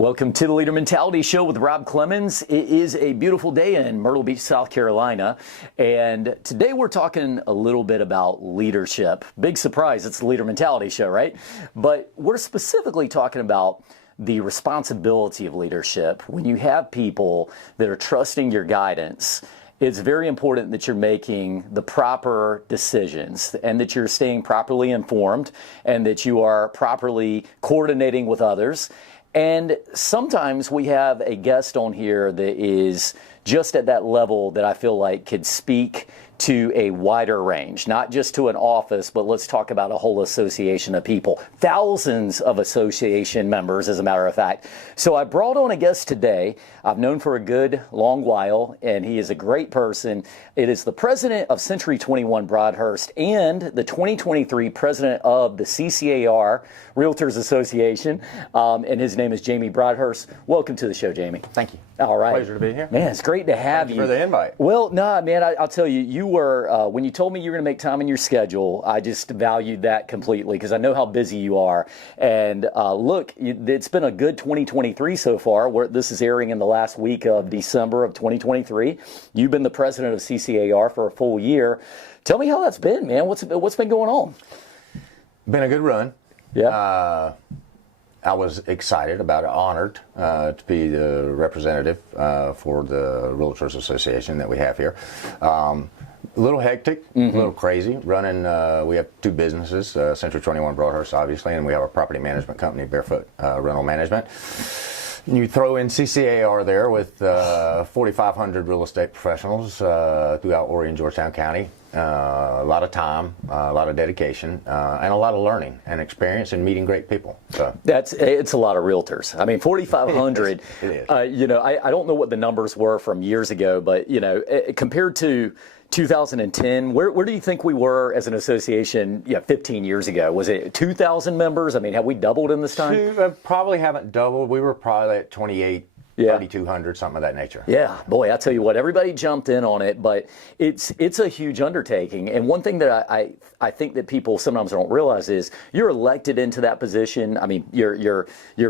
Welcome to the Leader Mentality Show with Rob Clemens. It is a beautiful day in Myrtle Beach, South Carolina, and today we're talking a little bit about leadership. Big surprise, it's the Leader Mentality Show, right? But we're specifically talking about the responsibility of leadership. When you have people that are trusting your guidance, it's very important that you're making the proper decisions and that you're staying properly informed and that you are properly coordinating with others. And sometimes we have a guest on here that is just at that level that I feel like could speak to a wider range, not just to an office, but let's talk about a whole association of people, thousands of association members, as a matter of fact. So I brought on a guest today I've known for a good long while, and he is a great person. It is the president of Century 21 Broadhurst and the 2023 president of the CCAR, Realtors Association, and his name is Jamie Broadhurst. Welcome to the show, Jamie. Thank you. All right. Pleasure to be here. Man, it's great to have you. Thank you for the invite. Well, no, man, I'll tell you, you were, when you told me you were going to make time in your schedule, I just valued that completely because I know how busy you are. And look, it's been a good 2023 so far. This is airing in the last week of December of 2023. You've been the president of CCAR for a full year. Tell me how that's been, man. What's been going on? Been a good run. Yeah. I was excited about it, honored to be the representative for the Realtors Association that we have here. A little hectic, a little crazy. Running, we have two businesses, Century 21 Broadhurst, obviously, and we have a property management company, Barefoot Rental Management. You throw in CCAR there with 4,500 real estate professionals throughout Horry and Georgetown County. A lot of time, a lot of dedication, and a lot of learning and experience and meeting great people. So it's a lot of realtors. I mean, 4,500. It is. I don't know what the numbers were from years ago, but compared to 2010, where do you think we were as an association 15 years ago? Was it 2,000 members? I mean, have we doubled in this time? Probably haven't doubled. We were probably at 28, 3,200, something of that nature. Yeah, boy, I tell you what, everybody jumped in on it, but it's a huge undertaking. And one thing that I think that people sometimes don't realize is you're elected into that position. I mean, your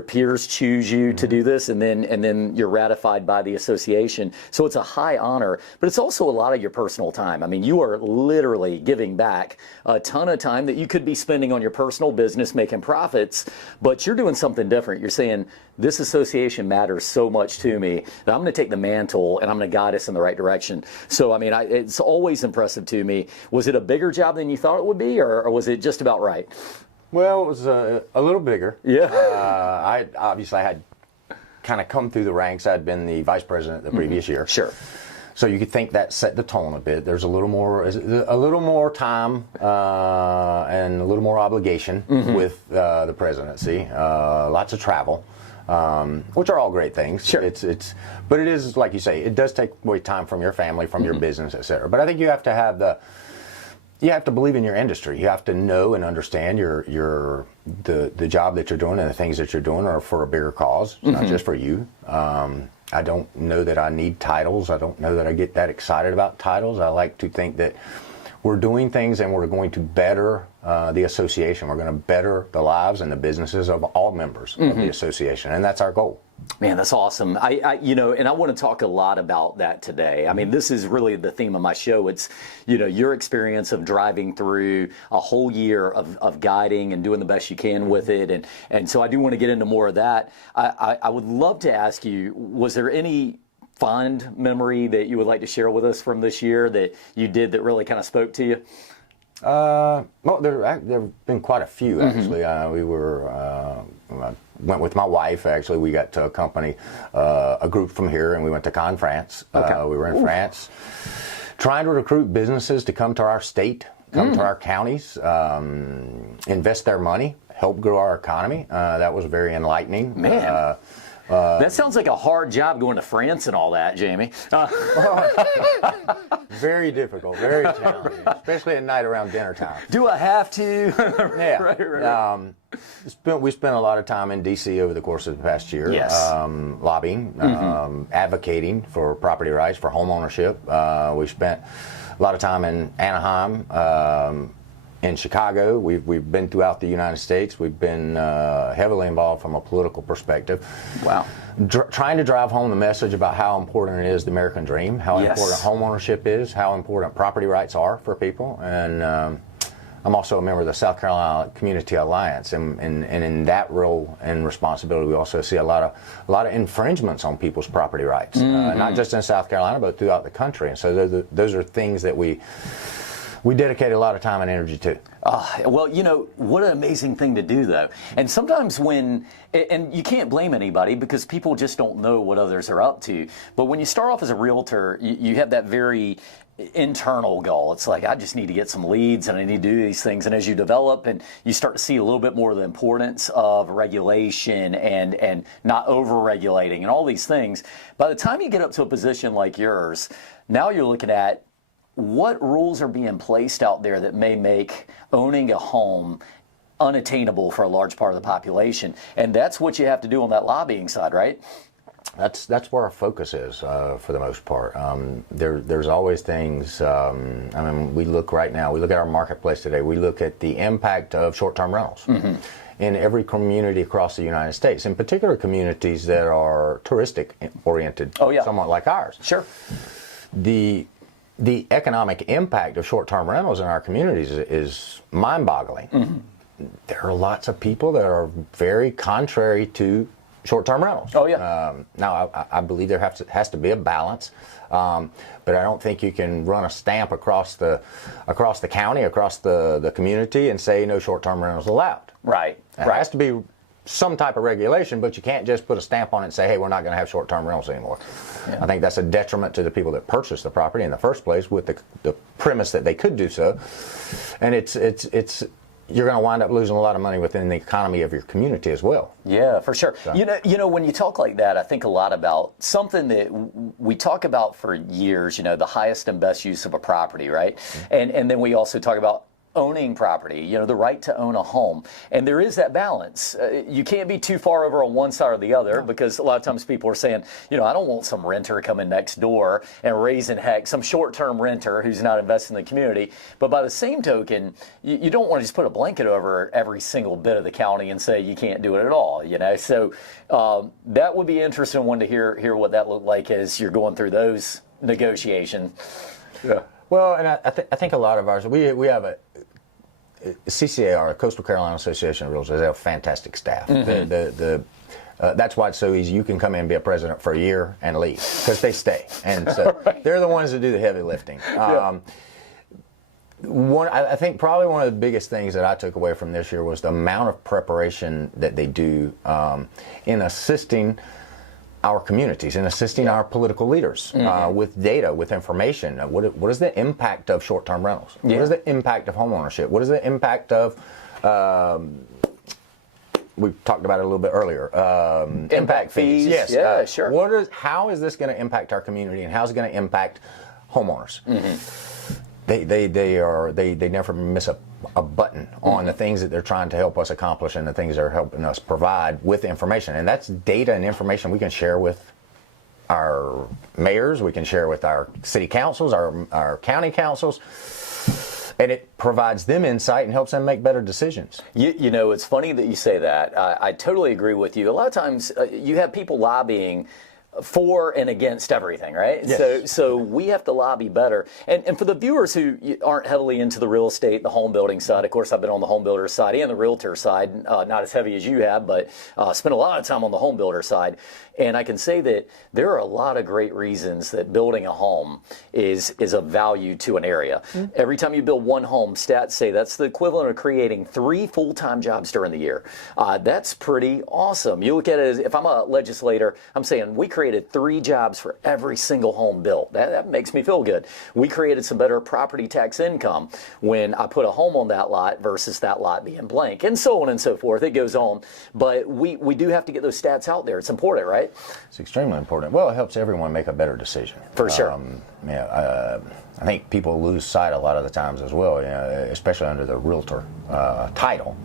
peers choose you to do this, and then you're ratified by the association. So it's a high honor, but it's also a lot of your personal time. I mean, you are literally giving back a ton of time that you could be spending on your personal business making profits, but you're doing something different. You're saying, this association matters so much to me that I'm going to take the mantle and I'm going to guide us in the right direction. So, I mean, it's always impressive to me. Was it a bigger job than you thought it would be, or was it just about right? Well, it was a little bigger. Yeah. I had kind of come through the ranks. I'd been the vice president the previous year. Sure. So you could think that set the tone a bit. There's a little more time and a little more obligation with the presidency. Lots of travel. Which are all great things. Sure. But it is, like you say, it does take away time from your family, from your business, et cetera. But I think you have to you have to believe in your industry. You have to know and understand the job that you're doing and the things that you're doing are for a bigger cause, not just for you. I don't know that I need titles. I don't know that I get that excited about titles. I like to think that we're doing things and we're going to better the association. We're going to better the lives and the businesses of all members of the association, and that's our goal. Man, that's awesome. And I want to talk a lot about that today. I mean, this is really the theme of my show. It's, your experience of driving through a whole year of guiding and doing the best you can with it. And so I do want to get into more of that. I would love to ask you, was there any fond memory that you would like to share with us from this year that you did that really kind of spoke to you? Well, there have been quite a few, actually. I went with my wife, actually. We got to accompany a group from here, and we went to Cannes, France. Okay. We were in France trying to recruit businesses to come to our state, come to our counties, invest their money, help grow our economy. That was very enlightening. Man. That sounds like a hard job going to France and all that, Jamie. Very difficult, very challenging, especially at night around dinner time. Do I have to? Yeah. Right. We spent a lot of time in D.C. over the course of the past year, Yes. Lobbying, advocating for property rights, for home ownership. We spent a lot of time in Anaheim, in Chicago. We've been throughout the United States. We've been heavily involved from a political perspective. Wow. Trying to drive home the message about how important it is, the American dream, how Yes. important home ownership is, how important property rights are for people. And I'm also a member of the South Carolina Community Alliance, and in that role and responsibility, we also see a lot of infringements on people's property rights, not just in South Carolina, but throughout the country. And so those are things that we dedicate a lot of time and energy to. Well, you know, what an amazing thing to do, though. And sometimes and you can't blame anybody because people just don't know what others are up to. But when you start off as a realtor, you have that very internal goal. It's like, I just need to get some leads and I need to do these things. And as you develop and you start to see a little bit more of the importance of regulation and not over-regulating and all these things, by the time you get up to a position like yours, now you're looking at what rules are being placed out there that may make owning a home unattainable for a large part of the population. And that's what you have to do on that lobbying side, right? That's where our focus is for the most part. There's always things. I mean, we look at our marketplace today. We look at the impact of short-term rentals in every community across the United States, in particular communities that are touristic oriented, somewhat like ours. Sure. The economic impact of short-term rentals in our communities is mind-boggling. There are lots of people that are very contrary to short-term rentals. Now, I believe there has to be a balance, but I don't think you can run a stamp across the county, across the community, and say no short-term rentals allowed. Right. There has to be some type of regulation, but you can't just put a stamp on it and say, hey, we're not going to have short-term rentals anymore. I think that's a detriment to the people that purchased the property in the first place with the premise that they could do so. And you're going to wind up losing a lot of money within the economy of your community as well. Yeah, for sure. So. You know, when you talk like that, I think a lot about something that we talk about for years, you know, the highest and best use of a property, right? And then we also talk about owning property, you know, the right to own a home. And there is that balance. You can't be too far over on one side or the other because a lot of times people are saying, you know, I don't want some renter coming next door and raising heck, some short-term renter who's not investing in the community. But by the same token, you don't want to just put a blanket over every single bit of the county and say you can't do it at all, you know. So that would be interesting one to hear what that looked like as you're going through those negotiations. Yeah. Well, and I think a lot of ours, we have a CCAR, Coastal Carolina Association of Realtors, they have a fantastic staff. That's why it's so easy. You can come in and be a president for a year and leave because they stay. And so they're the ones that do the heavy lifting. I think probably one of the biggest things that I took away from this year was the amount of preparation that they do in assisting our communities and assisting our political leaders with data, with information. What is the impact of short-term rentals? What is the impact of home ownership? What is the impact of, we talked about it a little bit earlier, impact fees. Yes. Yeah, sure. How is this going to impact our community and how is it going to impact homeowners? They never miss a button on the things that they're trying to help us accomplish and the things they're helping us provide with information. And that's data and information we can share with our mayors, we can share with our city councils, our county councils, and it provides them insight and helps them make better decisions. You know, it's funny that you say that. I totally agree with you. A lot of times you have people lobbying for and against everything, right? Yes. So we have to lobby better. And for the viewers who aren't heavily into the real estate, the home building side, of course, I've been on the home builder side and the realtor side, not as heavy as you have, but spent a lot of time on the home builder side. And I can say that there are a lot of great reasons that building a home is of value to an area. Every time you build one home, stats say that's the equivalent of creating 3 full-time jobs during the year. That's pretty awesome. You look at it as, if I'm a legislator, I'm saying we created 3 jobs for every single home built. That makes me feel good. We created some better property tax income when I put a home on that lot versus that lot being blank, and so on and so forth. It goes on. But we do have to get those stats out there. It's important, right? It's extremely important. Well, it helps everyone make a better decision. For sure. I think people lose sight a lot of the times as well, especially under the Realtor title.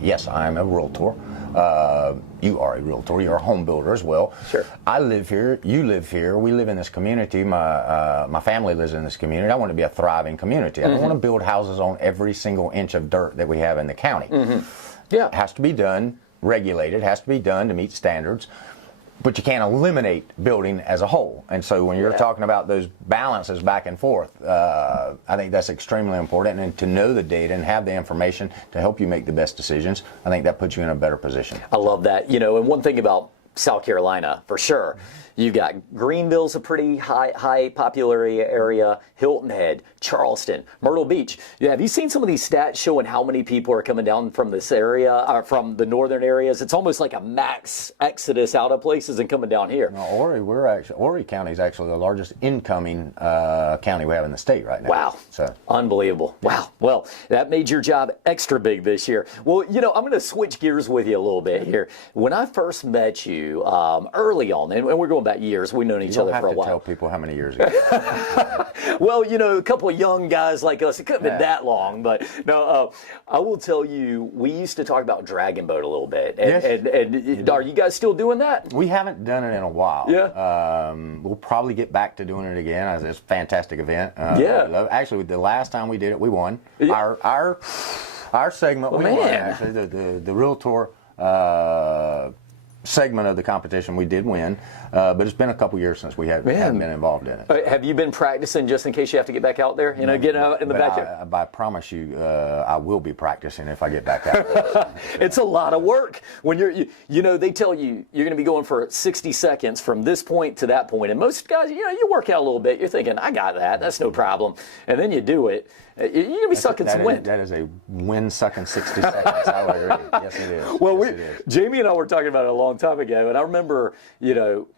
Yes, I'm a Realtor. You are a Realtor. You're a home builder as well. Sure. I live here. You live here. We live in this community. My family lives in this community. I want to be a thriving community. I don't want to build houses on every single inch of dirt that we have in the county. Yeah. It has to be done, regulated, has to be done to meet standards. But you can't eliminate building as a whole. And so when you're talking about those balances back and forth, I think that's extremely important. And to know the data and have the information to help you make the best decisions, I think that puts you in a better position. I love that. And one thing about South Carolina, for sure, you've got Greenville's a pretty high popularity area, Hilton Head, Charleston, Myrtle Beach. Have you seen some of these stats showing how many people are coming down from this area, from the northern areas? It's almost like a max exodus out of places and coming down here. No, Horry County is actually the largest incoming county we have in the state right now. Wow. So unbelievable. Wow. Well, that made your job extra big this year. Well, I'm going to switch gears with you a little bit here. When I first met you early on, and we're going back years, we've known each other for a while. You don't have to tell people how many years ago. Well, a couple of young guys like us, it couldn't have been that long, but no, I will tell you, we used to talk about Dragon Boat a little bit. And are you guys still doing that? We haven't done it in a while. Yeah. We'll probably get back to doing it again. It's a fantastic event. Actually, the last time we did it, we won. Yeah. Our segment, we won. Actually, the Realtor segment of the competition, we did win, but it's been a couple years since we have been involved in it. Have you been practicing just in case you have to get back out there? Get out in the backyard? I promise you, I will be practicing if I get back out there. It's a lot of work when they tell you you're going to be going for 60 seconds from this point to that point, and most guys, you work out a little bit. You're thinking, I got that. That's no problem, and then you do it. You're going to be sucking some wind. That is a wind-sucking 60 seconds. I would agree. Yes, it is. Well, Jamie and I were talking about it a long time ago, and I remember,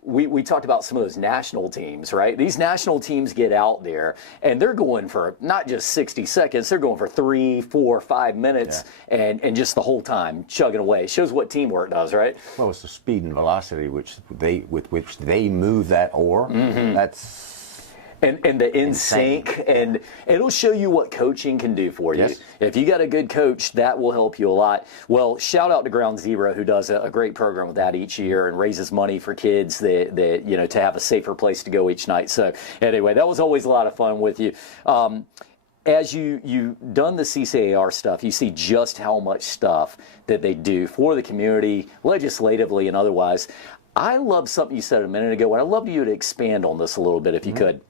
we talked about some of those national teams, right? These national teams get out there, and they're going for not just 60 seconds, they're going for 3, 4, 5 minutes, and just the whole time chugging away. It shows what teamwork does, right? Well, it's the speed and velocity with which they move that oar. That's... And the in sync, and it'll show you what coaching can do for you. Yes. If you got a good coach, that will help you a lot. Well, shout out to Ground Zero, who does a great program with that each year and raises money for kids that to have a safer place to go each night. So anyway, that was always a lot of fun with you. As you've done the CCAR stuff, you see just how much stuff that they do for the community, legislatively and otherwise. I love something you said a minute ago, and I'd love you to expand on this a little bit if you could.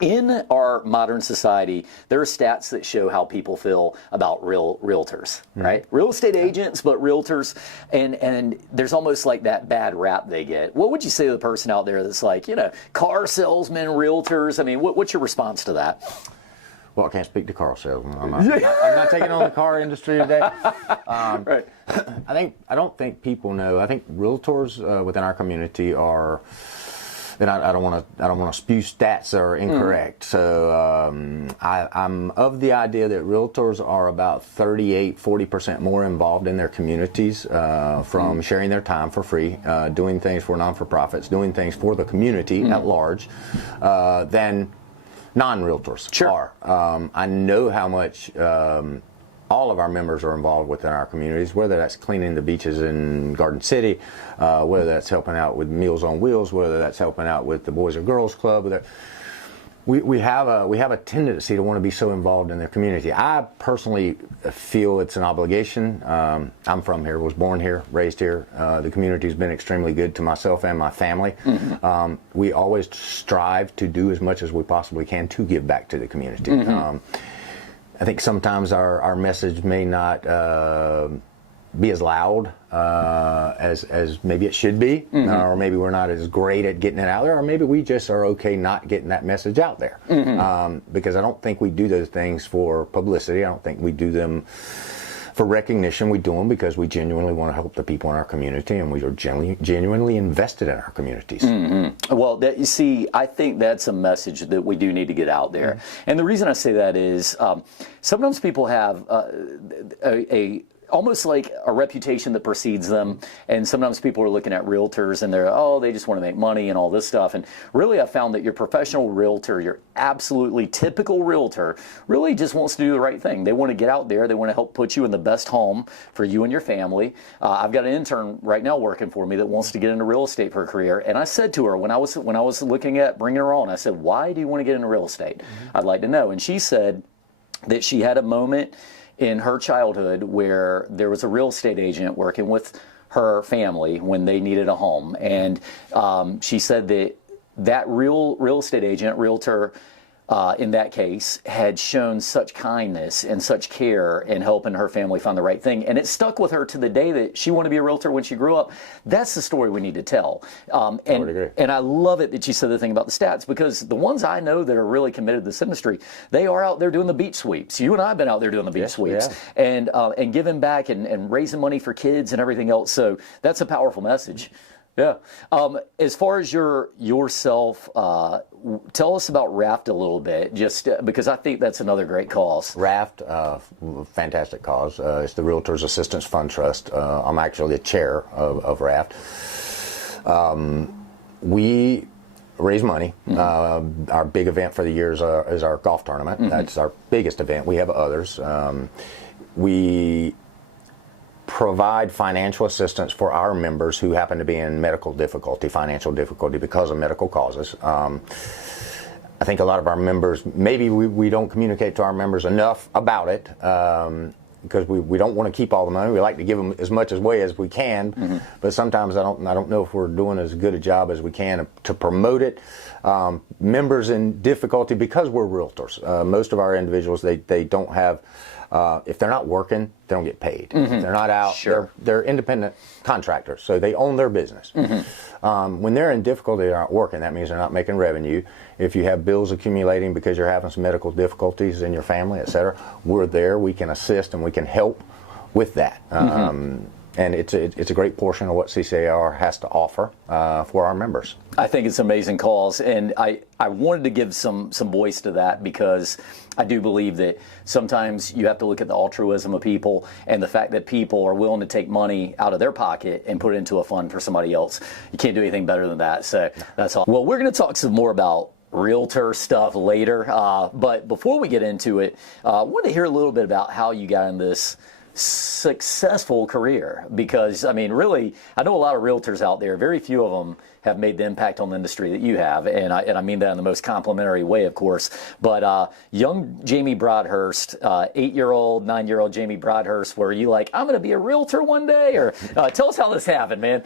In our modern society, there are stats that show how people feel about realtors, right? Real estate agents, but realtors, and there's almost like that bad rap they get. What would you say to the person out there that's like, car salesmen, realtors? I mean, what's your response to that? Well, I can't speak to car salesmen. I'm not taking on the car industry today. Right. I don't think people know. I think realtors within our community are. And I don't want to spew stats that are incorrect. So I'm of the idea that realtors are about 40% more involved in their communities, from sharing their time for free, doing things for non-for-profits, doing things for the community at large, than non-realtors are. I know how much all of our members are involved within our communities, whether that's cleaning the beaches in Garden City, whether that's helping out with Meals on Wheels, whether that's helping out with the Boys or Girls Club. We have a tendency to want to be so involved in the community. I personally feel it's an obligation. I'm from here, was born here, raised here. The community's been extremely good to myself and my family. We always strive to do as much as we possibly can to give back to the community. I think sometimes our message may not be as loud as maybe it should be, or maybe we're not as great at getting it out there, or maybe we just are okay not getting that message out there. Because I don't think we do those things for publicity. I don't think we do them for recognition. We do them because we genuinely want to help the people in our community, and we are genuinely invested in our communities. Well, you see, I think that's a message that we do need to get out there. And the reason I say that is sometimes people have almost like a reputation that precedes them. And sometimes people are looking at realtors and they just want to make money and all this stuff. And really, I found that your professional realtor, your absolutely typical realtor, really just wants to do the right thing. They want to get out there. They want to help put you in the best home for you and your family. I've got an intern right now working for me that wants to get into real estate for a career. And I said to her when I was looking at bringing her on, I said, "Why do you want to get into real estate? I'd like to know." And she said that she had a moment in her childhood where there was a real estate agent working with her family when they needed a home. And she said that real estate agent, realtor, in that case, had shown such kindness and such care in helping her family find the right thing. And it stuck with her to the day that she wanted to be a realtor when she grew up. That's the story we need to tell. And I love it that you said the thing about the stats, because the ones I know that are really committed to this industry, they are out there doing the beach sweeps. You and I have been out there doing the beach sweeps and giving back and raising money for kids and everything else. So that's a powerful message. Yeah. As far as yourself, tell us about RAFT a little bit, just because I think that's another great cause. RAFT, fantastic cause. It's the Realtors Assistance Fund Trust. I'm actually the chair of RAFT. We raise money. Our big event for the year is our golf tournament. That's our biggest event. We have others. We provide financial assistance for our members who happen to be in medical difficulty, financial difficulty because of medical causes. I think a lot of our members, maybe we don't communicate to our members enough about it because we don't want to keep all the money. We like to give them as much away as we can, but sometimes I don't know if we're doing as good a job as we can to promote it. Members in difficulty, because we're realtors, most of our individuals, they don't have, if they're not working, they don't get paid. If they're not out, they're independent contractors, so they own their business. When they're in difficulty, they're not working. That means they're not making revenue. If you have bills accumulating because you're having some medical difficulties in your family, et cetera, we're there. We can assist and we can help with that. And it's a great portion of what CCAR has to offer for our members. I think it's an amazing cause, and I wanted to give some voice to that because I do believe that sometimes you have to look at the altruism of people and the fact that people are willing to take money out of their pocket and put it into a fund for somebody else. You can't do anything better than that. So that's all. Well, we're going to talk some more about realtor stuff later, but before we get into it, I want to hear a little bit about how you got in this successful career, because I mean, really, I know a lot of realtors out there. Very few of them have made the impact on the industry that you have, and I mean that in the most complimentary way, of course. But young Jamie Broadhurst, 8-year-old, 9-year-old Jamie Broadhurst, were you like, I'm going to be a realtor one day, or tell us how this happened, man?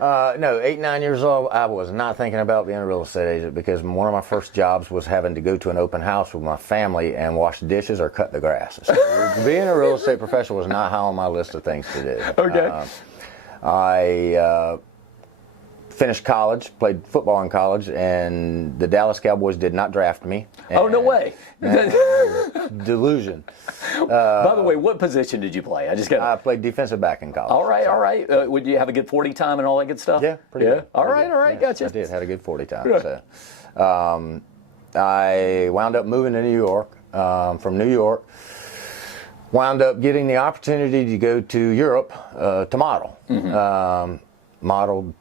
No, 8, 9 years old, I was not thinking about being a real estate agent because one of my first jobs was having to go to an open house with my family and wash the dishes or cut the grass. So being a real estate professional was not high on my list of things to do. Okay. I finished college, played football in college, and the Dallas Cowboys did not draft me. Oh, no way. Delusion. By the way, what position did you play? I played defensive back in college. All right. Would you have a good 40 time and all that good stuff? Yeah, pretty good. All right, gotcha. I did, had a good 40 time. So, I wound up moving to New York. From New York, wound up getting the opportunity to go to Europe to model. Modeled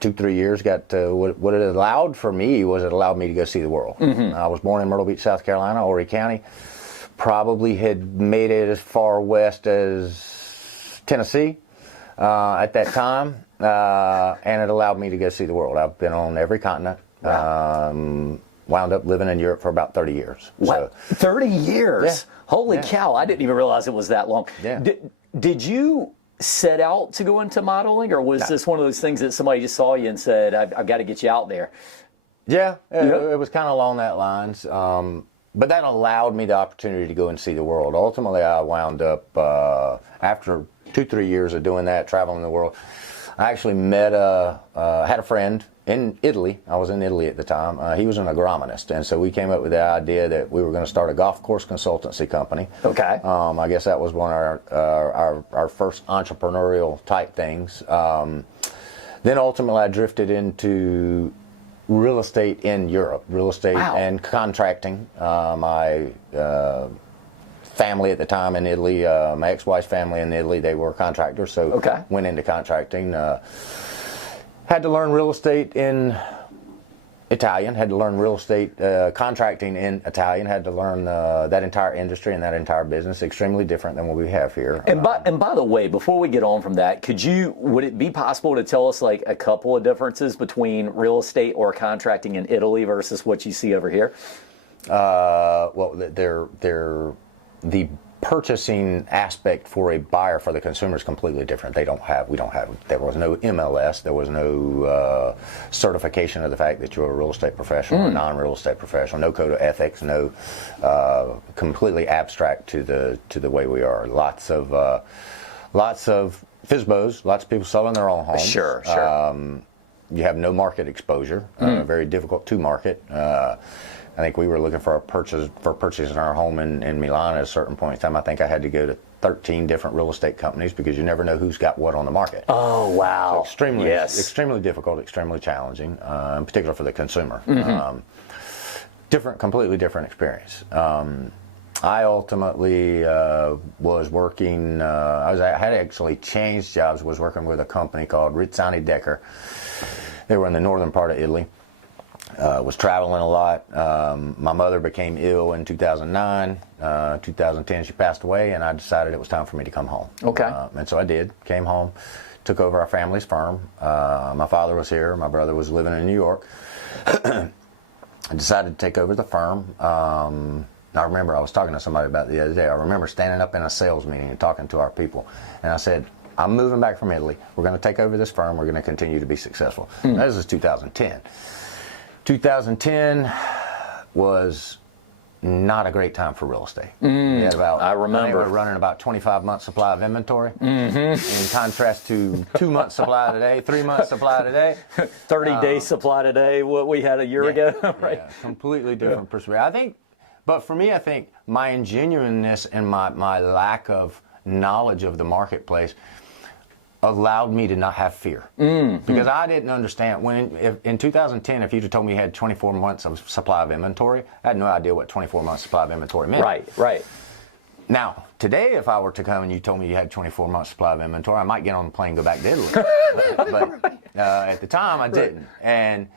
2-3 years. Got what it allowed for me was it allowed me to go see the world. I was born in Myrtle Beach, South Carolina, Horry County. Probably had made it as far west as Tennessee at that time, and it allowed me to go see the world. I've been on every continent. Wow. Wound up living in Europe for about 30 years. What? So, 30 years? Yeah. Holy cow! I didn't even realize it was that long. Yeah. Did you set out to go into modeling, or was this one of those things that somebody just saw you and said, I've got to get you out there? Yeah, it was kind of along that lines. But that allowed me the opportunity to go and see the world. Ultimately, I wound up, after 2-3 years of doing that, traveling the world, I actually had a friend in Italy. I was in Italy at the time. He was an agronomist, and so we came up with the idea that we were going to start a golf course consultancy company. Okay. I guess that was one of our first entrepreneurial type things. Then ultimately, I drifted into real estate in Europe, real estate and contracting. I family at the time in Italy, my ex-wife's family in Italy, they were contractors, so went into contracting. Had to learn real estate in Italian, had to learn real estate contracting in Italian, had to learn that entire industry and that entire business. Extremely different than what we have here. And by the way, before we get on from that, would it be possible to tell us like a couple of differences between real estate or contracting in Italy versus what you see over here? Well, the purchasing aspect for a buyer, for the consumer, is completely different. We don't have, there was no MLS, there was no certification of the fact that you're a real estate professional or non-real estate professional, no code of ethics, no, completely abstract to the way we are. Lots of FSBOs, lots of people selling their own homes. Sure. You have no market exposure, very difficult to market. I think we were looking for purchasing our home in Milan at a certain point in time. I think I had to go to 13 different real estate companies because you never know who's got what on the market. Oh, wow. So extremely difficult, extremely challenging, in particular for the consumer. Completely different experience. I ultimately was working, I had actually changed jobs, was working with a company called Rizzani Decker. They were in the northern part of Italy. Was traveling a lot. My mother became ill in 2009. 2010 she passed away, and I decided it was time for me to come home. Okay. And so I did. Came home, took over our family's firm. My father was here. My brother was living in New York. I decided to take over the firm. I remember I was talking to somebody about it the other day. I remember standing up in a sales meeting and talking to our people, and I said, I'm moving back from Italy. We're going to take over this firm. We're going to continue to be successful. This is 2010. 2010 was not a great time for real estate. We had I remember. We were running about 25 months supply of inventory. In contrast to 2 months supply today, 3 months supply today. 30-day supply today, what we had a year ago. Right. Yeah, completely different perspective. But for me, I think my ingenuineness and my lack of knowledge of the marketplace allowed me to not have fear, because I didn't understand in 2010, if you'd have told me you had 24 months of supply of inventory, I had no idea what 24 months supply of inventory meant. Right. Now, today, if I were to come and you told me you had 24 months supply of inventory, I might get on the plane and go back to Italy. but at the time, I didn't. And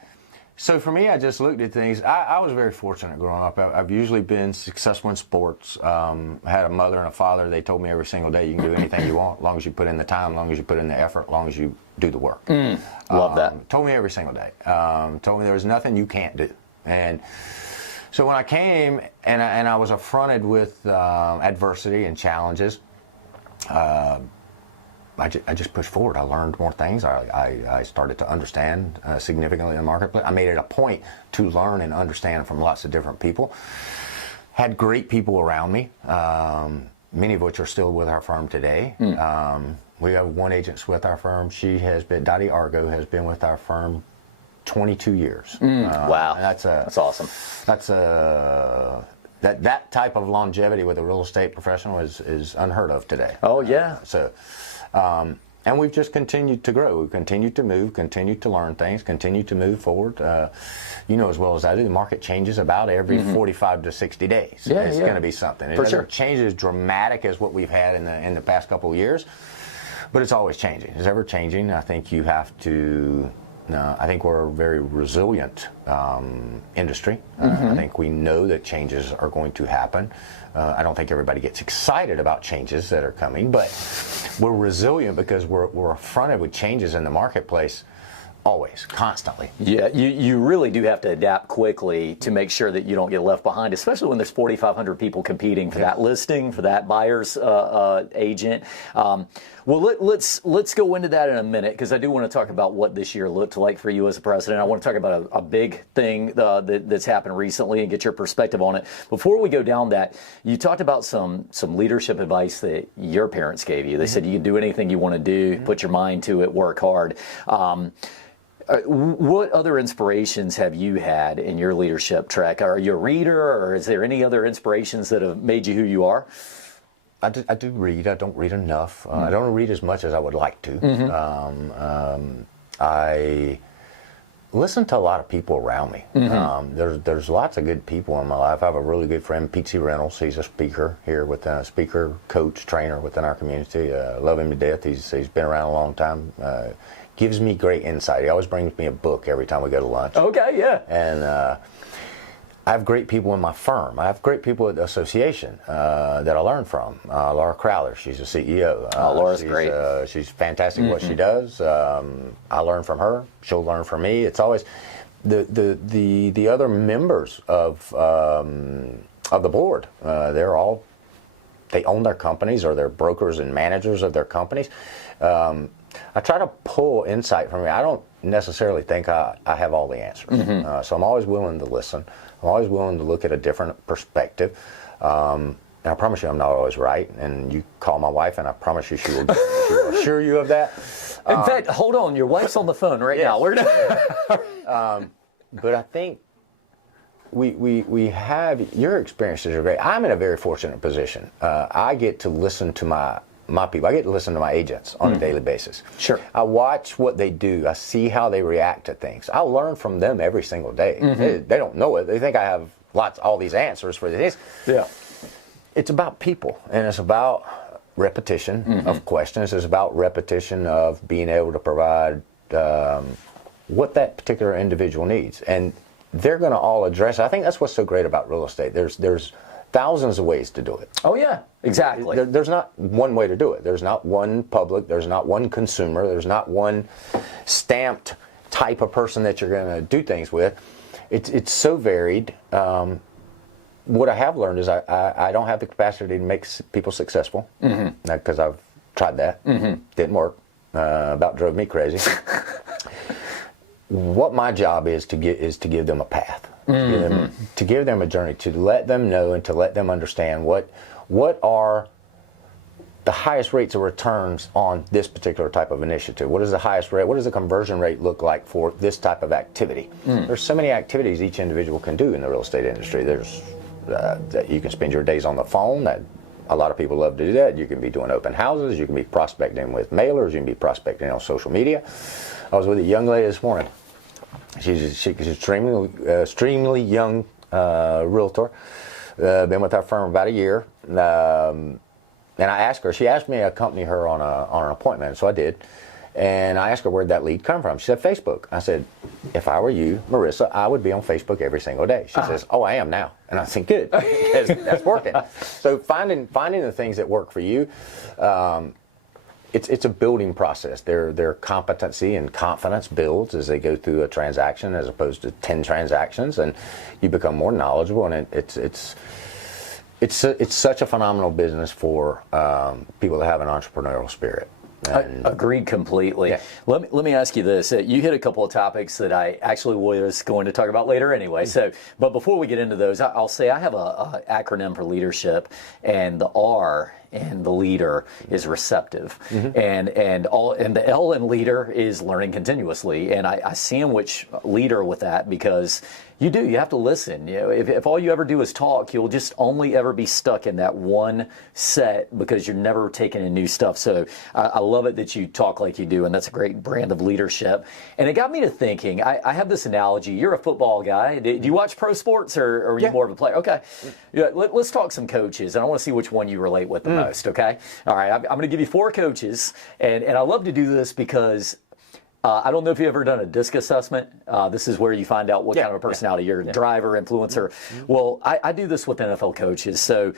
so for me, I just looked at things. I was very fortunate growing up. I've usually been successful in sports. I had a mother and a father. They told me every single day, you can do anything you want, as long as you put in the time, as long as you put in the effort, as long as you do the work. Love that. Told me every single day. Told me there was nothing you can't do. And so when I came and I was affronted with adversity and challenges, I just pushed forward. I learned more things. I started to understand significantly in the marketplace. I made it a point to learn and understand from lots of different people. Had great people around me, many of which are still with our firm today. We have one agent with our firm. Dottie Argo has been with our firm 22 years. Wow. And that's awesome. That type of longevity with a real estate professional is unheard of today. Oh, yeah. And we've just continued to grow. We've continued to move, continued to learn things, continued to move forward. You know as well as I do, the market changes about every 45 to 60 days. It's going to be something. It doesn't change as dramatic as what we've had in the past couple of years, but it's always changing. It's ever changing. I think you have to. I think we're a very resilient industry. I think we know that changes are going to happen. I don't think everybody gets excited about changes that are coming, but we're resilient because we're affronted with changes in the marketplace always, constantly. Yeah, you really do have to adapt quickly to make sure that you don't get left behind, especially when there's 4,500 people competing for that listing, for that buyer's agent. Well, let's go into that in a minute, because I do want to talk about what this year looked like for you as a president. I want to talk about a big thing that's happened recently and get your perspective on it. Before we go down that, you talked about some leadership advice that your parents gave you. They said you can do anything you want to do, put your mind to it, work hard. What other inspirations have you had in your leadership track? Are you a reader, or is there any other inspirations that have made you who you are? I do read. I don't read enough. I don't read as much as I would like to. listen to a lot of people around me. There's lots of good people in my life. I have a really good friend, Pete Reynolds. He's a speaker here within a speaker, coach, trainer within our community. Love him to death. He's been around a long time. Gives me great insight. He always brings me a book every time we go to lunch. Okay, yeah. And I have great people in my firm. I have great people at the association that I learn from. Laura Crowther, she's a CEO. Laura's she's, great. She's fantastic at what she does. I learn from her. She'll learn from me. It's always the other members of the board. They own their companies, or they're brokers and managers of their companies. I try to pull insight from me. I don't necessarily think I have all the answers. So I'm always willing to listen. I'm always willing to look at a different perspective. And I promise you I'm not always right. And you call my wife, and I promise you she will assure you of that. In fact, hold on. Your wife's on the phone right now. We're But I think we have, your experiences are great. I'm in a very fortunate position. I get to listen to my people. I get to listen to my agents on a daily basis. Sure. I watch what they do. I see how they react to things. I learn from them every single day. They don't know it. They think I have all these answers for this. Yeah. It's about people, and it's about repetition of questions. It's about repetition of being able to provide what that particular individual needs, and they're going to all address it. I think that's what's so great about real estate. There's thousands of ways to do it. Oh, yeah, exactly. There's not one way to do it. There's not one public. There's not one consumer. There's not one stamped type of person that you're going to do things with. It's so varied. What I have learned is I don't have the capacity to make people successful, because I've tried that. Didn't work. About drove me crazy. What my job is to give them a path, to give them a journey, to let them know and to let them understand what are the highest rates of returns on this particular type of initiative. What is the highest rate? What does the conversion rate look like for this type of activity? There's so many activities each individual can do in the real estate industry. There's that you can spend your days on the phone. That a lot of people love to do that. You can be doing open houses. You can be prospecting with mailers. You can be prospecting on social media. I was with a young lady this morning. She's extremely young realtor. Been with our firm about a year. And I asked her. She asked me to accompany her on an appointment, so I did. And I asked her where'd that lead come from. She said Facebook. I said, if I were you, Marissa, I would be on Facebook every single day. She says, oh, I am now. And I think good, because that's working. So finding the things that work for you. It's a building process. Their competency and confidence builds as they go through a transaction, as opposed to 10 transactions, and you become more knowledgeable. And it's such a phenomenal business for people that have an entrepreneurial spirit. Agreed completely. Yeah. Let me ask you this. You hit a couple of topics that I actually was going to talk about later anyway. But before we get into those, I'll say I have a acronym for leadership, and the R in the leader is receptive, and the L in leader is learning continuously. And I sandwich leader with that because you have to listen. If all you ever do is talk, you'll just only ever be stuck in that one set, because you're never taking in new stuff. So I love it that you talk like you do, and that's a great brand of leadership. And it got me to thinking, I have this analogy. You're a football guy. Do you watch pro sports, or are you more of a player? Okay. Yeah, let's talk some coaches, and I want to see which one you relate with the most, okay? All right, I'm going to give you 4 coaches, and I love to do this because I don't know if you've ever done a DISC assessment. This is where you find out what kind of a personality you're, driver, influencer. Well, I do this with NFL coaches. So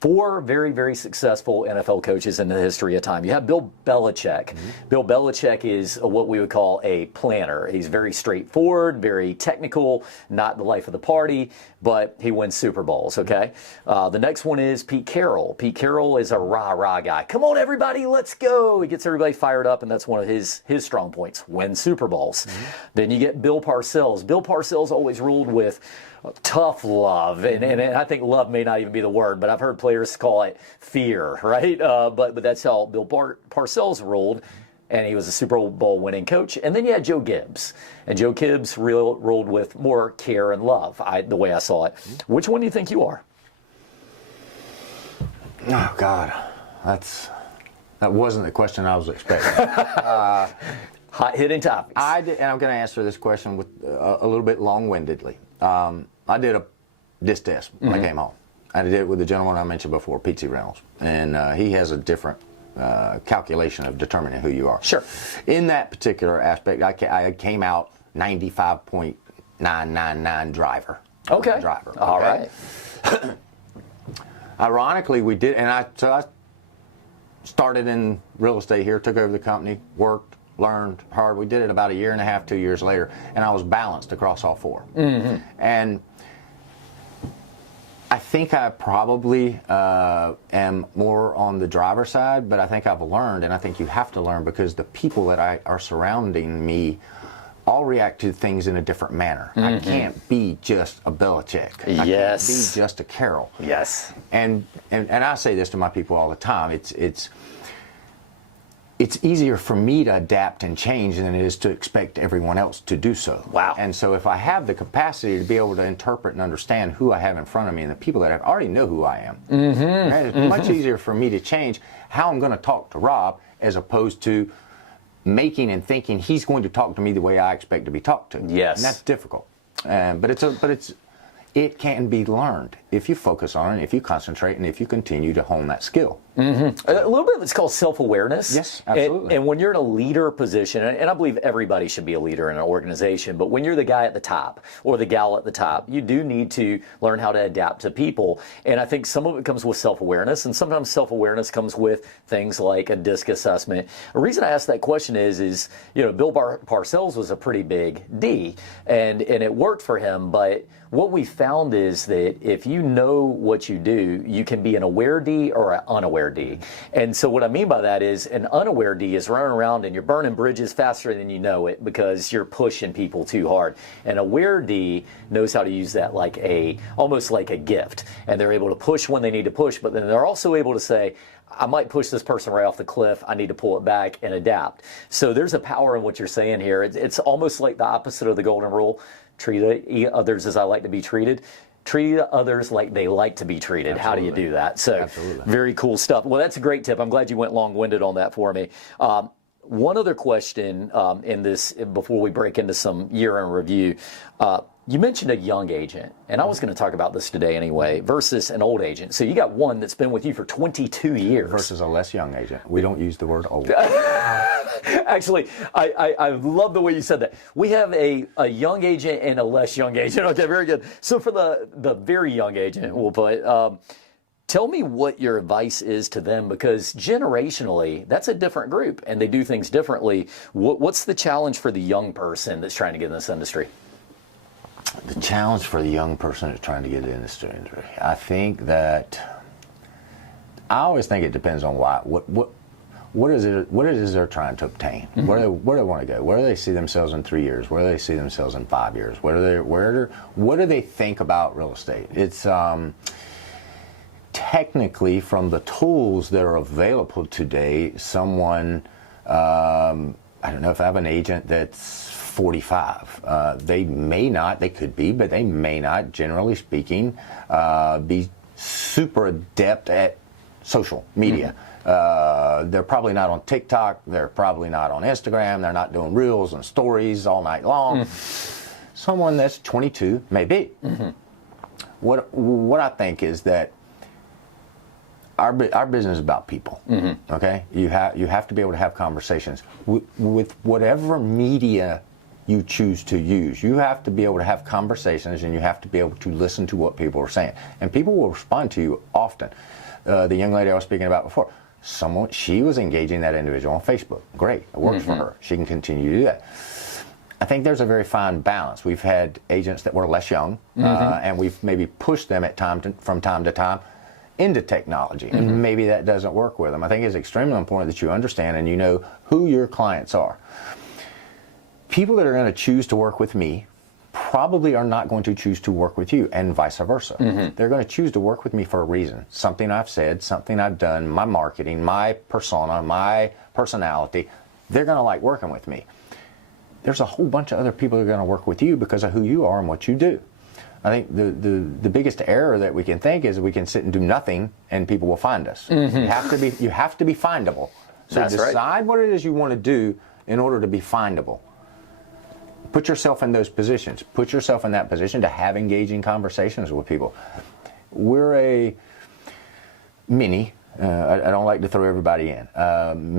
4 very, very successful NFL coaches in the history of time. You have Bill Belichick. Bill Belichick is what we would call a planner. He's very straightforward, very technical, not the life of the party, but he wins Super Bowls, okay? The next one is Pete Carroll. Pete Carroll is a rah-rah guy. Come on, everybody, let's go. He gets everybody fired up, and that's one of his strong points, win Super Bowls. Then you get Bill Parcells. Bill Parcells always ruled with tough love, and I think love may not even be the word, but I've heard players call it fear, right? But that's how Bill Parcells ruled, and he was a Super Bowl winning coach. And then you had Joe Gibbs, and Joe Gibbs ruled with more care and love, the way I saw it. Which one do you think you are? Oh God, that wasn't the question I was expecting. Hot hitting topics. I did, and I'm going to answer this question with a little bit long-windedly. I did a disc test when I came home. I did it with the gentleman I mentioned before, Pete Reynolds, and he has a different calculation of determining who you are. Sure. In that particular aspect, I came out 95.999 driver. Okay. Driver. All right. Ironically, we did, and I started in real estate here, took over the company, worked, learned hard. We did it about a year and a half, 2 years later, and I was balanced across all four. And I think I probably am more on the driver side, but I think I've learned, and I think you have to learn, because the people that are surrounding me all react to things in a different manner. I can't be just a Belichick. I can't be just a Carroll. Yes. And I say this to my people all the time. It's easier for me to adapt and change than it is to expect everyone else to do so. Wow. And so if I have the capacity to be able to interpret and understand who I have in front of me and the people that I already know who I am, right, it's much easier for me to change how I'm going to talk to Rob, as opposed to making and thinking he's going to talk to me the way I expect to be talked to. Yes. And that's difficult. It can be learned if you focus on it, if you concentrate, and if you continue to hone that skill. A little bit of it's called self-awareness. Yes, absolutely. And when you're in a leader position, and I believe everybody should be a leader in an organization, but when you're the guy at the top or the gal at the top, you do need to learn how to adapt to people. And I think some of it comes with self-awareness, and sometimes self-awareness comes with things like a DISC assessment. The reason I asked that question is Bill Parcells was a pretty big D, and it worked for him, but what we found is that if you know what you do, you can be an aware D or an unaware D. And so what I mean by that is an unaware D is running around and you're burning bridges faster than you know it because you're pushing people too hard. An aware D knows how to use that almost like a gift. And they're able to push when they need to push, but then they're also able to say, I might push this person right off the cliff. I need to pull it back and adapt. So there's a power in what you're saying here. It's almost like the opposite of the golden rule. Treat others as I like to be treated. Treat others like they like to be treated. Absolutely. How do you do that? So Absolutely. Very cool stuff. Well, that's a great tip. I'm glad you went long-winded on that for me. One other question in this, before we break into some year-end review. You mentioned a young agent, and I was going to talk about this today anyway, versus an old agent. So you got one that's been with you for 22 years. Versus a less young agent. We don't use the word old. Actually, I love the way you said that. We have a young agent and a less young agent. Okay, very good. So for the very young agent, we'll put, tell me what your advice is to them, because generationally, that's a different group, and they do things differently. What's the challenge for the young person that's trying to get in this industry? The challenge for the young person that's trying to get into this industry, I think that, I always think it depends on what it is they're trying to obtain. Where do they want to go? Where do they see themselves in 3 years? Where do they see themselves in 5 years? What do they think about real estate? It's technically, from the tools that are available today, someone, I don't know, if I have an agent that's 45, they could be, but they may not, generally speaking, be super adept at social media. They're probably not on TikTok. They're probably not on Instagram. They're not doing reels and stories all night long. Someone that's 22 may be. What I think is that our business is about people. Okay, you have to be able to have conversations with whatever media you choose to use. You have to be able to have conversations, and you have to be able to listen to what people are saying. And people will respond to you often. The young lady I was speaking about before, she was engaging that individual on Facebook. Great, it works for her. She can continue to do that. I think there's a very fine balance. We've had agents that were less young, and we've maybe pushed them from time to time into technology, and maybe that doesn't work with them. I think it's extremely important that you understand and you know who your clients are. People that are going to choose to work with me probably are not going to choose to work with you, and vice versa. They're going to choose to work with me for a reason. Something I've said, something I've done, my marketing, my persona, my personality. They're going to like working with me. There's a whole bunch of other people that are going to work with you because of who you are and what you do. I think the biggest error that we can think is we can sit and do nothing and people will find us. You have to be findable. So That's decide right. what it is you want to do in order to be findable. Put yourself in those positions. Put yourself in that position to have engaging conversations with people. We're a many, I don't like to throw everybody in.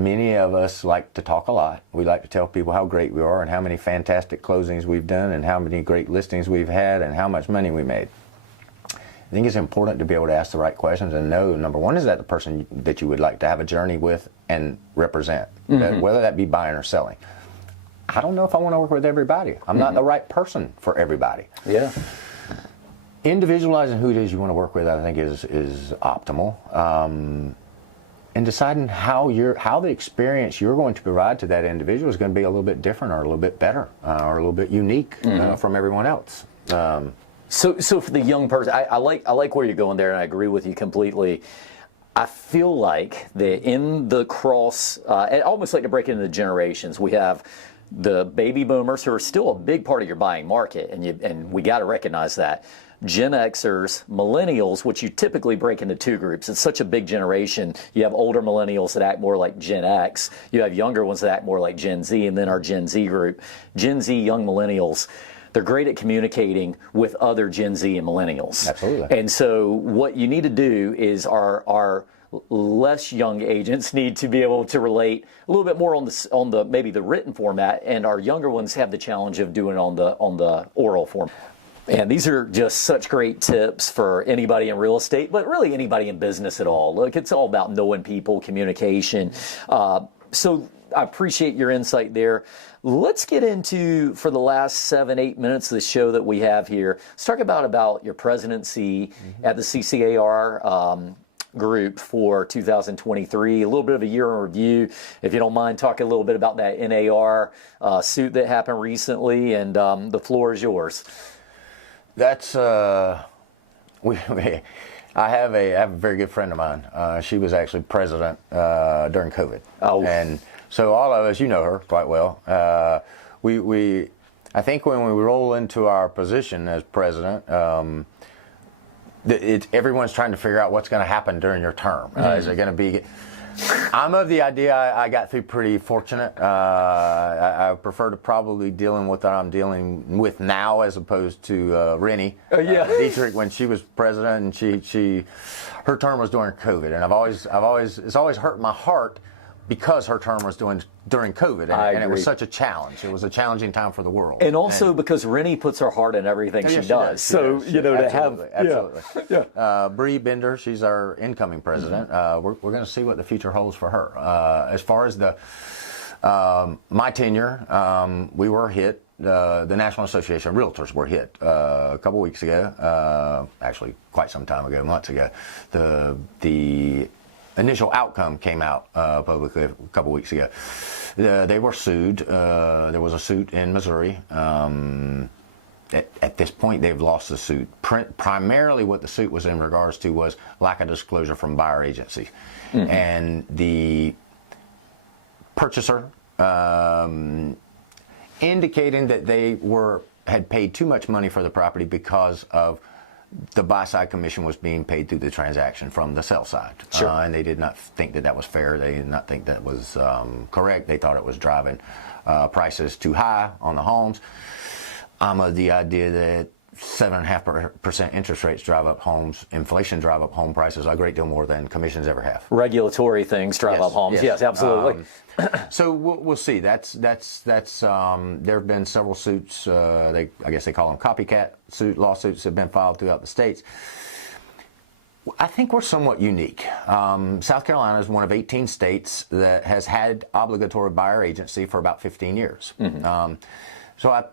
Many of us like to talk a lot. We like to tell people how great we are and how many fantastic closings we've done and how many great listings we've had and how much money we made. I think it's important to be able to ask the right questions and know, number one, is that the person that you would like to have a journey with and represent, whether that be buying or selling. I don't know if I want to work with everybody. I'm not the right person for everybody. Yeah. Individualizing who it is you want to work with, I think, is optimal. And deciding how the experience you're going to provide to that individual is going to be a little bit different or a little bit better or a little bit unique from everyone else. So for the young person, I like where you're going there, and I agree with you completely. I feel like that in the cross, almost like to break into the generations, we have the baby boomers who are still a big part of your buying market, and we got to recognize that. Gen Xers, millennials, which you typically break into two groups. It's such a big generation. You have older millennials that act more like Gen X. You have younger ones that act more like Gen Z, and then our Gen Z group. Gen Z, young millennials, they're great at communicating with other Gen Z and millennials. Absolutely. And so what you need to do is our less young agents need to be able to relate a little bit more on the maybe the written format, and our younger ones have the challenge of doing it on the oral form. And these are just such great tips for anybody in real estate, but really anybody in business at all. Look, it's all about knowing people, communication. So I appreciate your insight there. Let's get into, for the last 7-8 minutes of the show that we have here, let's talk about your presidency at the CCAR group for 2023, a little bit of a year in review. If you don't mind talking a little bit about that NAR suit that happened recently, and the floor is yours. That's I have a very good friend of mine. She was actually president during COVID. Oh. And so all of us, you know her quite well. I think when we roll into our position as president, everyone's trying to figure out what's going to happen during your term. Is it going to be? I'm of the idea I got through pretty fortunate. I prefer to probably dealing with what I'm dealing with now as opposed to Rennie Dietrich when she was president, and her term was during COVID, and it's always hurt my heart because her term was during COVID, and it was such a challenge. It was a challenging time for the world. And also because Rennie puts her heart in everything she does. So, to have... Absolutely. Yeah. Bree Bender, she's our incoming president. We're going to see what the future holds for her. As far as my tenure, we were hit. The National Association of Realtors were hit a couple weeks ago, actually quite some time ago, months ago. The initial outcome came out publicly a couple weeks ago. They were sued. There was a suit in Missouri. At this point, they've lost the suit. Primarily what the suit was in regards to was lack of disclosure from buyer agencies. And the purchaser indicating that they had paid too much money for the property because of the buy-side commission was being paid through the transaction from the sell side. Sure. And they did not think that was fair. They did not think that was correct. They thought it was driving prices too high on the homes. I'm of the idea that 7.5% interest rates drive up homes, inflation drive up home prices a great deal more than commissions ever have. Regulatory things drive up homes. Yes, absolutely. So we'll see. That's there have been several suits. I guess they call them copycat lawsuits have been filed throughout the states. I think we're somewhat unique. South Carolina is one of 18 states that has had obligatory buyer agency for about 15 years. So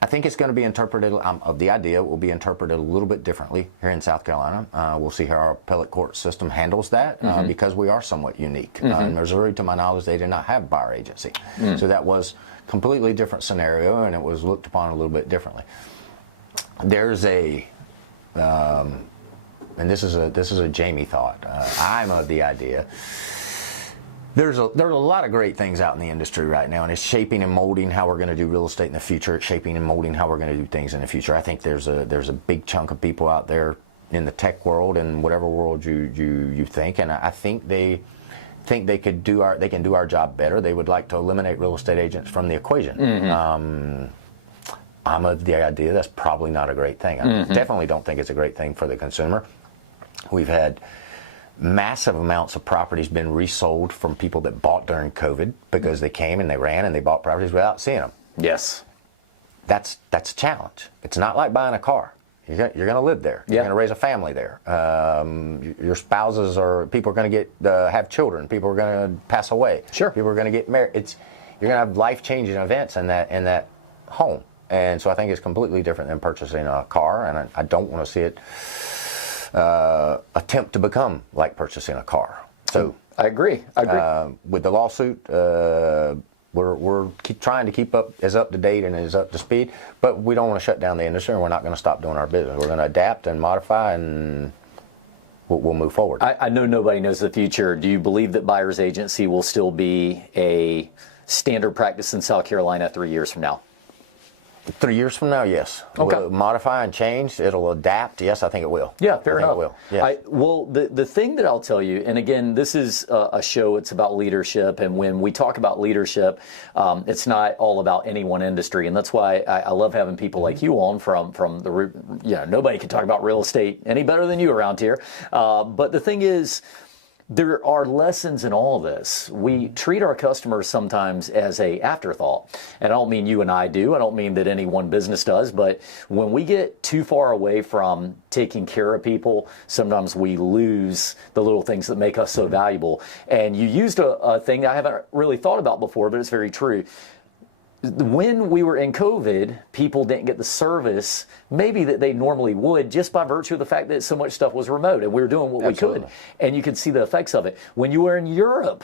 I think it's going to be interpreted, of the idea, it will be interpreted a little bit differently here in South Carolina. We'll see how our appellate court system handles that because we are somewhat unique. In Missouri, to my knowledge, they did not have buyer agency. So that was a completely different scenario, and it was looked upon a little bit differently. There's and this is a Jamie thought. I'm of the idea. There's a lot of great things out in the industry right now, and it's shaping and molding how we're going to do real estate in the future. It's shaping and molding how we're going to do things in the future. I think there's a big chunk of people out there in the tech world and whatever world you think, and I think they think they can do our job better. They would like to eliminate real estate agents from the equation. I'm of the idea that's probably not a great thing. I definitely don't think it's a great thing for the consumer. We've had massive amounts of properties been resold from people that bought during COVID because they came and they ran and they bought properties without seeing them. Yes. That's a challenge. It's not like buying a car. You're going to live there. You're going to raise a family there. Your spouses or people are going to have children. People are going to pass away. Sure. People are going to get married. You're going to have life-changing events in that home. And so I think it's completely different than purchasing a car, and I don't want to see it attempt to become like purchasing a car. So I agree. With the lawsuit, we're trying to keep up to date and as up to speed, but we don't want to shut down the industry, and we're not going to stop doing our business. We're going to adapt and modify, and we'll move forward. I know nobody knows the future. Do you believe that buyer's agency will still be a standard practice in South Carolina 3 years from now? 3 years from now, yes. Okay. Will it modify and change? It'll adapt? Yes, I think it will. Yeah, fair enough. It will. Yes. Well, the thing that I'll tell you, and again, this is a show, it's about leadership, and when we talk about leadership, it's not all about any one industry, and that's why I love having people like you on from the, nobody can talk about real estate any better than you around here. But the thing is, there are lessons in all this. We treat our customers sometimes as a afterthought. And I don't mean you and I do. I don't mean that any one business does. But when we get too far away from taking care of people, sometimes we lose the little things that make us so valuable. And you used a thing I haven't really thought about before, but it's very true. When we were in COVID, people didn't get the service maybe that they normally would just by virtue of the fact that so much stuff was remote and we were doing what Absolutely. we could. And you could see the effects of it. When you were in Europe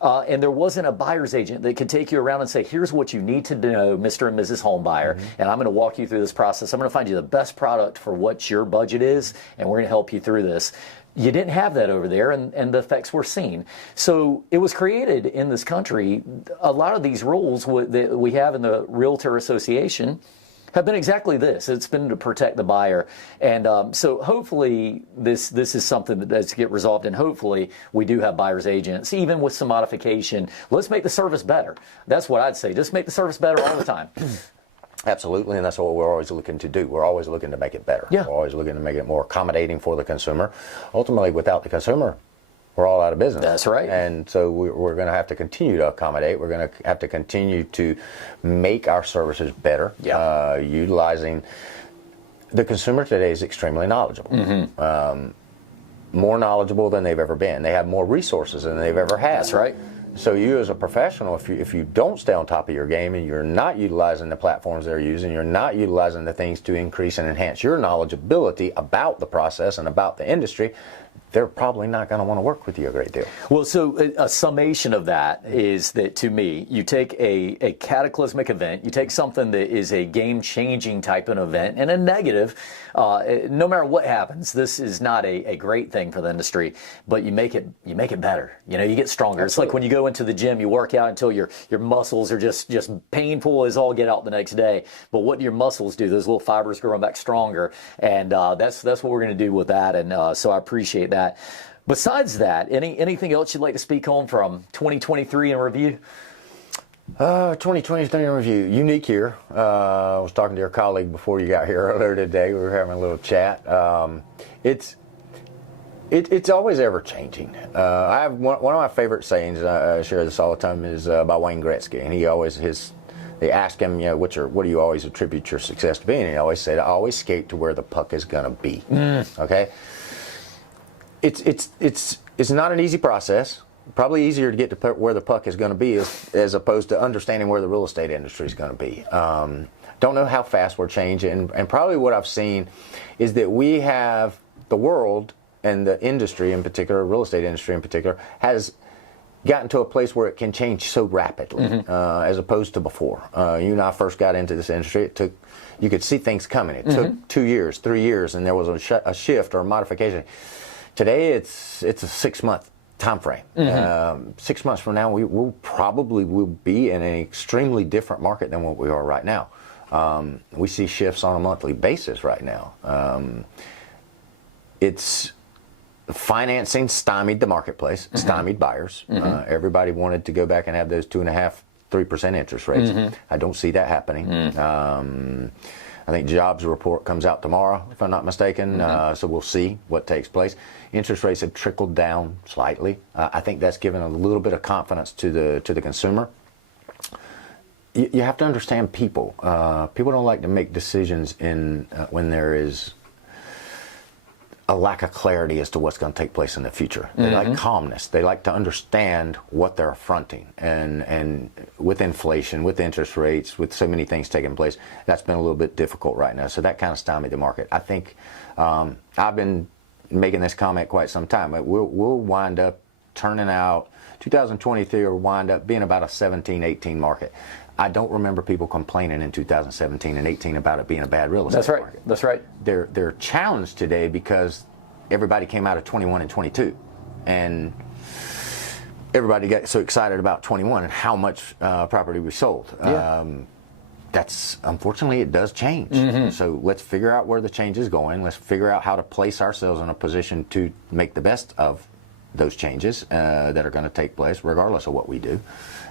and there wasn't a buyer's agent that could take you around and say, here's what you need to know, Mr. and Mrs. Home Buyer, and I'm going to walk you through this process. I'm going to find you the best product for what your budget is, and we're going to help you through this. You didn't have that over there, and the effects were seen. So it was created in this country. A lot of these rules that we have in the Realtor Association have been exactly this. It's been to protect the buyer. And so hopefully this is something that does get resolved, and hopefully we do have buyer's agents, even with some modification. Let's make the service better. That's what I'd say. Just make the service better all the time. Absolutely, and that's what we're always looking to do. We're always looking to make it better. Yeah. We're always looking to make it more accommodating for the consumer. Ultimately, without the consumer, we're all out of business. That's right. And so we're going to have to continue to accommodate. We're going to have to continue to make our services better, utilizing the consumer today is extremely knowledgeable. More knowledgeable than they've ever been. They have more resources than they've ever had. That's right. So you as a professional, if you don't stay on top of your game and you're not utilizing the platforms they're using, you're not utilizing the things to increase and enhance your knowledgeability about the process and about the industry, they're probably not going to want to work with you a great deal. Well, so a summation of that is that, to me, you take a cataclysmic event, you take something that is a game-changing type of event, and a negative, no matter what happens, this is not a great thing for the industry, but you make it better. You know, you get stronger. Absolutely. It's like when you go into the gym, you work out until your muscles are just painful as all get out the next day. But what do your muscles do? Those little fibers growing back stronger, and that's what we're going to do with that. And so I appreciate that. Besides that, anything else you'd like to speak on from 2023 in review? 2023 in review. Unique year. I was talking to your colleague before you got here earlier today. We were having a little chat. It's always ever changing. I have one of my favorite sayings. I share this all the time. Is by Wayne Gretzky, and he always They ask him, what do you always attribute your success to being? And he always said, I always skate to where the puck is going to be. Okay. It's not an easy process. Probably easier to get to where the puck is going to be as opposed to understanding where the real estate industry is going to be. Don't know how fast we're changing. And probably what I've seen is that we have the world and the industry in particular, real estate industry in particular, has gotten to a place where it can change so rapidly as opposed to before. You and I first got into this industry. You could see things coming. It took 2 years, 3 years, and there was a shift or a modification. Today, it's a 6-month time frame. 6 months from now, we will probably be in an extremely different market than what we are right now. We see shifts on a monthly basis right now. It's financing stymied the marketplace, stymied buyers. Everybody wanted to go back and have those 2.5–3% interest rates. I don't see that happening. I think jobs report comes out tomorrow, if I'm not mistaken. So we'll see what takes place. Interest rates have trickled down slightly. I think that's given a little bit of confidence to the consumer. You have to understand people. People don't like to make decisions when there is a lack of clarity as to what's going to take place in the future. They like calmness. They like to understand what they're affronting. And with inflation, with interest rates, with so many things taking place, that's been a little bit difficult right now. So that kind of stymied the market. I think I've been making this comment quite some time. We'll wind up turning out, 2023 will wind up being about a 17–18 market. I don't remember people complaining in 2017 and 18 about it being a bad real estate market. That's right. They're challenged today because everybody came out of 21 and 22, and everybody got so excited about 21 and how much property we sold. That's unfortunately it does change. So let's figure out where the change is going. Let's figure out how to place ourselves in a position to make the best of those changes that are going to take place, regardless of what we do,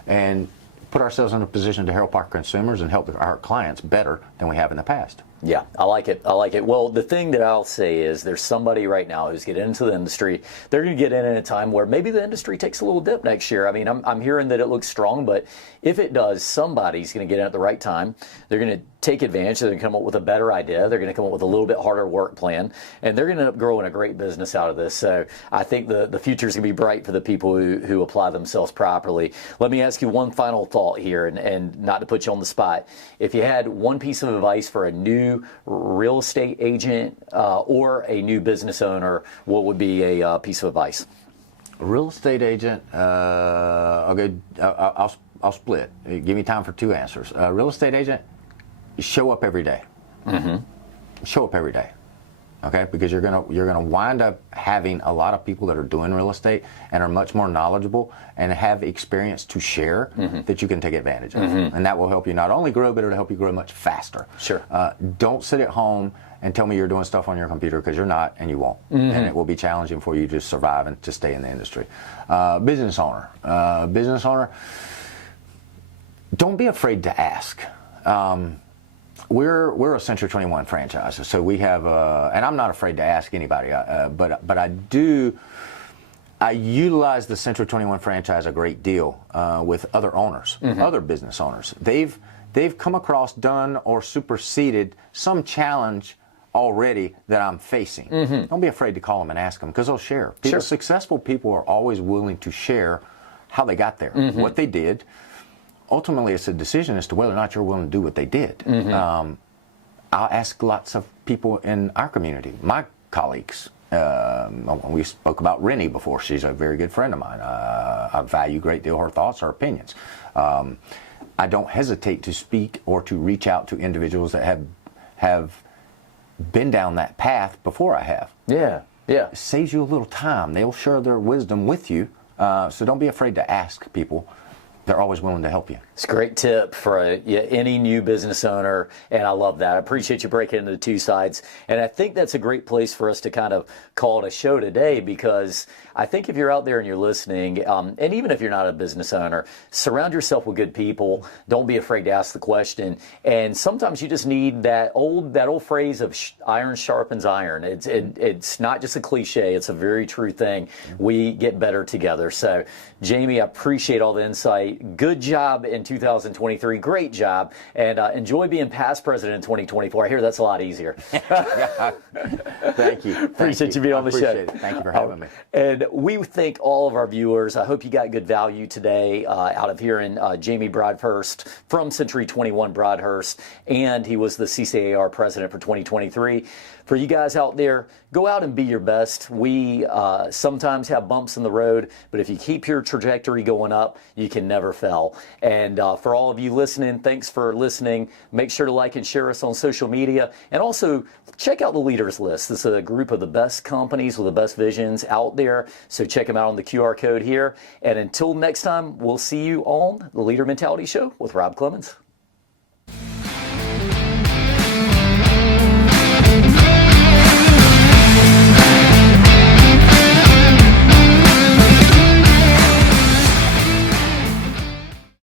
and put ourselves in a position to help our consumers and help our clients better than we have in the past. Yeah, I like it. I like it. Well, the thing that I'll say is there's somebody right now who's getting into the industry. They're going to get in at a time where maybe the industry takes a little dip next year. I mean, I'm hearing that it looks strong, but if it does, somebody's going to get in at the right time. They're going to take advantage. They're going to come up with a better idea. They're going to come up with a little bit harder work plan, and they're going to end up growing a great business out of this. So I think the future is going to be bright for the people who apply themselves properly. Let me ask you one final thought here, and not to put you on the spot. If you had one piece of advice for a new real estate agent or a new business owner, what would be a piece of advice? A real estate agent, I'll split. Give me time for two answers. A real estate agent, show up every day. Show up every day. Okay, because you're gonna wind up having a lot of people that are doing real estate and are much more knowledgeable and have experience to share that you can take advantage of, and that will help you not only grow, but it'll help you grow much faster. Sure. Don't sit at home and tell me you're doing stuff on your computer, because you're not, and you won't, and it will be challenging for you to survive and to stay in the industry. Business owner, don't be afraid to ask. We're a Century 21 franchise, so we have, and I'm not afraid to ask anybody, but I utilize the Century 21 franchise a great deal with other owners, other business owners. They've come across, done, or superseded some challenge already that I'm facing. Don't be afraid to call them and ask them, because they'll share. Successful people are always willing to share how they got there, what they did. Ultimately, it's a decision as to whether or not you're willing to do what they did. I'll ask lots of people in our community, my colleagues. We spoke about Rennie before. She's a very good friend of mine. I value a great deal her thoughts, her opinions. I don't hesitate to speak or to reach out to individuals that have been down that path before I have. Yeah. It saves you a little time. They'll share their wisdom with you. So don't be afraid to ask people. They're always willing to help you. It's a great tip for any new business owner, and I love that. I appreciate you breaking into the two sides, and I think that's a great place for us to kind of call it a show today, because I think if you're out there and you're listening, and even if you're not a business owner, surround yourself with good people. Don't be afraid to ask the question, and sometimes you just need that old phrase of iron sharpens iron. It's not just a cliche. It's a very true thing. We get better together. So, Jamie, I appreciate all the insight. Good job in 2023. Great job. And enjoy being past president in 2024. I hear that's a lot easier. Thank you. Appreciate you being on the show. It. Thank you for having me. And we thank all of our viewers. I hope you got good value today out of hearing Jamie Broadhurst from Century 21 Broadhurst, and he was the CCAR president for 2023. For you guys out there, go out and be your best. We sometimes have bumps in the road, but if you keep your trajectory going up, you can never fail. And for all of you listening, thanks for listening. Make sure to like and share us on social media. And also, check out the Leaders List. This is a group of the best companies with the best visions out there. So check them out on the QR code here. And until next time, we'll see you on the Leader Mentality Show with Rob Clemens.